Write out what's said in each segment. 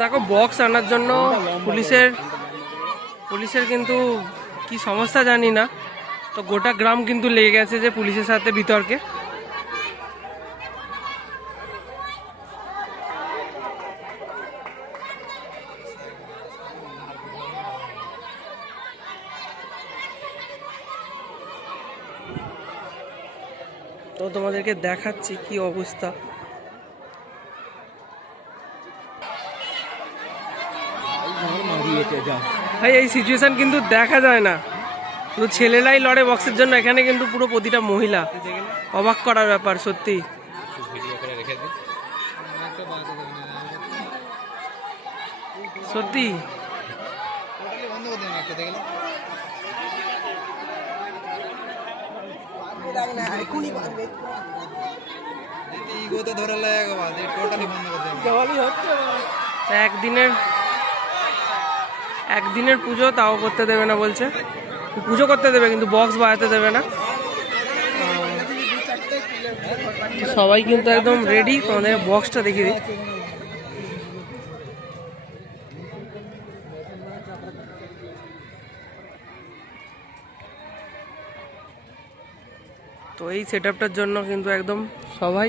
দেখো বক্স আনার জন্য পুলিশের পুলিশের কিন্তু কি সমস্যা জানি না। তো গোটা গ্রাম কিন্তু লেগে গেছে যে পুলিশের সাথে বিতর্কে। তো তোমাদেরকে দেখাচ্ছি কি অবস্থা। ভাই এই সিচুয়েশন কিন্তু দেখা যায় না। শুধু ছেলেরাই লড়ে বক্সের জন্য এখানে কিন্তু পুরো প্রতিটা মহিলা অবাক করার ব্যাপার সত্যি। সত্যি? ধরে লাগে টোটালি বন্ধ করতে তা একদিনের একদিনের পুজো, তাও করতে দেবে না বলছে। পুজো করতে দেবে, কিন্তু বক্স বাজাতে দেবে না। সবাই কিন্তু একদম রেডি তোমাদের বক্সটা দেখিয়ে দিই। তো এই সেট আপটার জন্য কিন্তু একদম সবাই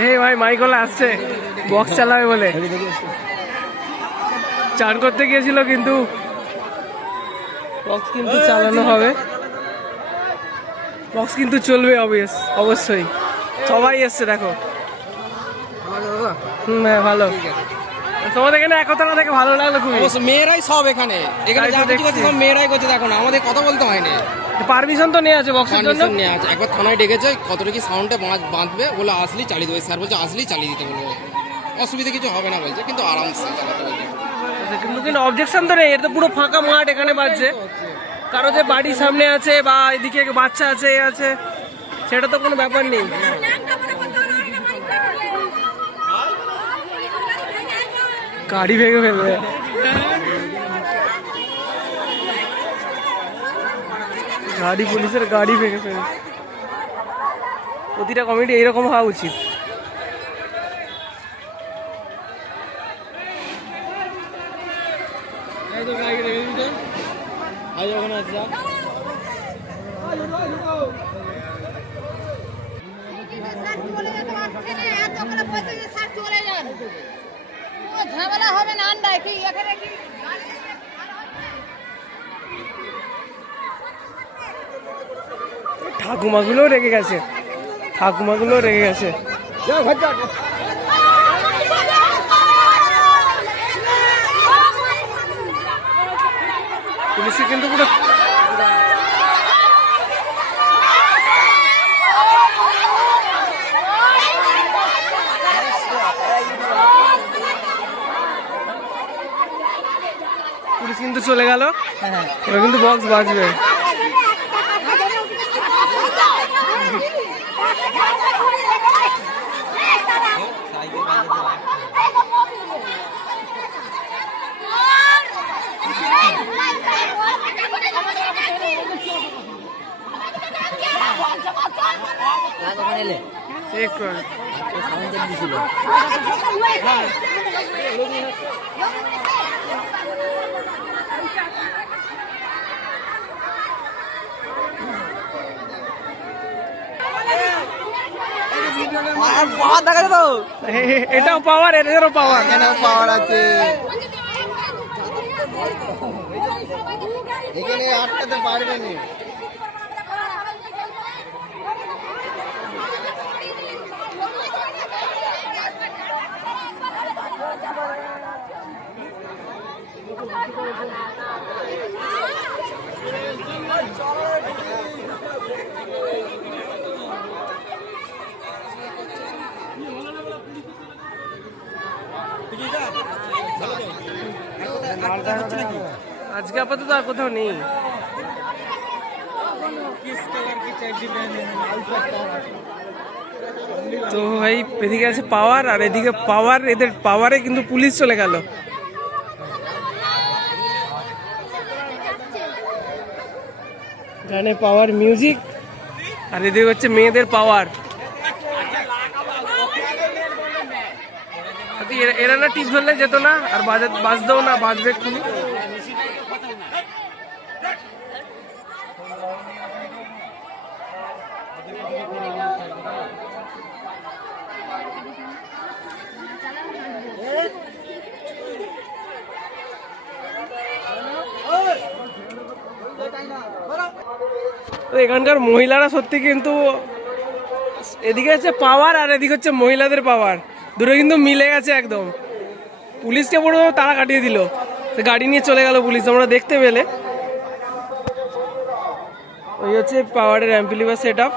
এই ভাই, মাইকলা আসছে। বক্স চালাবে বলে। চান করতে গিয়েছিল কিন্তু। বক্স কিন্তু চালানো হবে। বক্স কিন্তু চলবে অবভিয়াস অবশ্যই। সবাই এসছে, দেখো। হুম হ্যাঁ ভালো। তোমাদের এখানে একতা না দেখে ভালো লাগল খুবই। মেয়েরাই সব এখানে। এখানে যা কিছু করছে সব মেয়েরাই করছে দেখো না আমাদের কথা বলতে হয়নি। পারমিশন তো নিয়ে আছে বক্সের জন্য। নিয়ে আছে। একবার থানায় ডেকেছে কতটা কি সাউন্ডে বাঁধবে বলে আসলেই চালিয়ে দেবে। স্যার বলছে আসলেই চালিয়ে দিতে বলবে। অসুবিধা কিছু হবে না বলছে কিন্তু আরামসে চালাতে বলছে কিন্তু কিন্তু অবজেকশন তো নেই এটা তো পুরো ফাঁকা মাঠ এখানে বাজছে। কারও যে বাড়ির সামনে আছে বা এদিকে বাচ্চা আছে এ আছে সেটা তো কোনো ব্যাপার নেই। গাড়ি ভেঙে ফেলবে। গাড়ি পুলিশের গাড়ি ভেঙে ফেলবে। প্রতিটা কমিটি এইরকম হওয়া উচিত। ঝামেলা হবে না আন্ডায় কি? এখানে কি? ঠাকুমাগুলো রেগে গেছে। ঠাকুমাগুলো রেগে গেছে। পুলিশে কিন্তু পুরো কিন্তু চলে গেল। এবার কিন্তু বক্স বাজবে। একটু আগে। দেখা এ- এটাও পাওয়ার এটারও পাওয়ার। পাওয়ার আছে। এখানে আটকাতে পারবে না। আজকে আপাতত আর কোথাও নেই। তো ভাই, এদিকে আছে পাওয়ার আর এদিকে পাওয়ার এদের পাওয়ারে কিন্তু পুলিশ চলে গেল। গানে পাওয়ার মিউজিক আর এদিকে হচ্ছে মেয়েদের পাওয়ার এরা না টিপ ধরলে যেত না, আর বাজা বাজতেও না, বাজবে তো এখানকার মহিলারা সত্যি কিন্তু এদিকে হচ্ছে পাওয়ার আর এদিকে হচ্ছে মহিলাদের পাওয়ার দুটো কিন্তু মিলে গেছে একদম। পুলিশকে পুরো তারা কাটিয়ে দিল। গাড়ি নিয়ে চলে গেল পুলিশ আমরা দেখতে পেলে। ওই হচ্ছে পাওয়ারের অ্যাম্পিলিভার সেট আপ